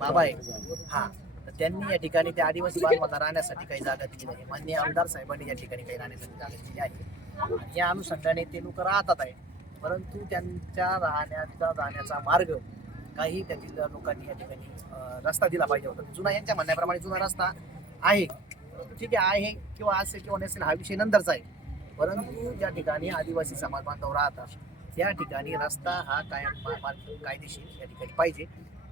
बाबा आहे हा, तर त्यांनी या ठिकाणी त्या आदिवासी बांधवांना राहण्यासाठी काही जागा दिली नाही. माननीय आमदार साहेबांनी या ठिकाणी काही राहण्यासाठी जागा दिली आहे आणि या अनुषंगाने ते लोक राहतात आहे. परंतु त्यांच्या राहण्याचा जाण्याचा मार्ग काही त्यातील लोकांनी या ठिकाणी रस्ता दिला पाहिजे होता. जुना यांच्या म्हणण्याप्रमाणे जुना रस्ता आहे, ठीक आहे किंवा असेल किंवा नसेल हा विषय नंतरचा आहे. परंतु ज्या ठिकाणी आदिवासी समाज बांधव राहतात त्या ठिकाणी रस्ता हा कायदेशीर या ठिकाणी पाहिजे.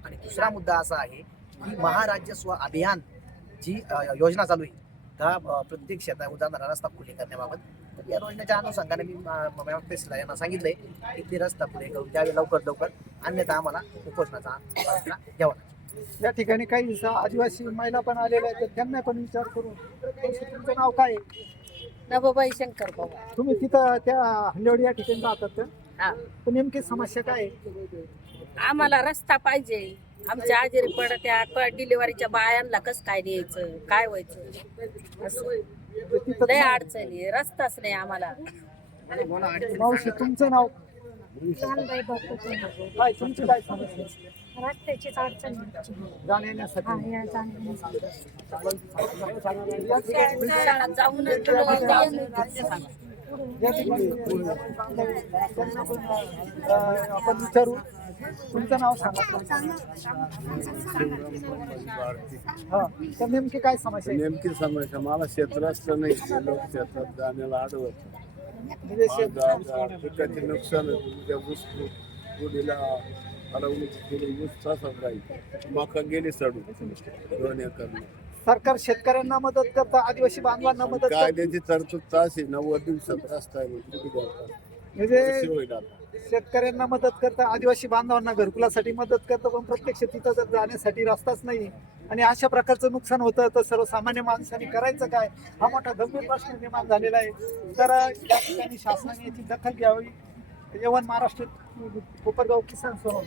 आणि दुसरा मुद्दा असा आहे की महाराज्य स्व अभियान जी योजना चालू आहे त्या प्रत्येक क्षेत्रात उदाहरण रस्ता खुले करण्याबाबत, तर या योजनेच्या अनुषंगाने मी यांना सांगितलंय की ते रस्ता खुले करून द्यावे लवकर, अन्यथा आम्हाला उपोषणाचा फैसला घ्यावा लागेल. या ठिकाणी काही आदिवासी महिला पण आलेल्या आहेत, तर त्यांना पण विचार करू. तुमचं नाव काय आहे? नवबाई शंकर बाबा. तुम्ही तिथं त्या हल्लेवाडी या ठिकाणी राहतात तर हा, नेमकी समस्या काय आहे? आम्हाला रस्ता पाहिजे. आमच्या आजारी पडत्या डिलिव्हरीच्या बायांना कसं काय द्यायचं, काय व्हायचं, असं लय अडचणी. रस्ताच नाही आम्हाला. मावशी तुमचं नाव लहानबाई बापू काय? तुमची काय समस्या रस्त्याचीच अडचण आहे. जाण्यासाठी? हा, या जाण्यासाठी. शाळेत जाऊन या ठिकाणी आपण विचारू. तुमचं नाव सांगा. हा, तर नेमकी काय समस्या आहे? नेमकी समस्या मला क्षेत्र नाही, लोक शेतात जाण्याला अडवत. म्हणजे पिकाचे नुकसान उद्या ऊस पुढीला अडवणूक केली, ऊस तसाच राहील. मका गेली सडून 2 एकर. सरकार शेतकऱ्यांना मदत करतं, आदिवासी बांधवांना मदत करतं. कायद्याची तरतूद तास आहे, 90 दिवसात रस्ता आहे. म्हणजे होईल आता. शेतकऱ्यांना मदत करतं, आदिवासी बांधवांना घरकुलासाठी मदत करतं, पण प्रत्यक्ष तिथं जर जाण्यासाठी रस्ताच नाही आणि अशा प्रकारचं नुकसान होतं तर सर्वसामान्य माणसाने करायचं काय? हा मोठा गंभीर प्रश्न निर्माण झालेला आहे. तर या ठिकाणी शासनाने याची दखल घ्यावी. यवन महाराष्ट्र कोपरगाव किसान फोरम.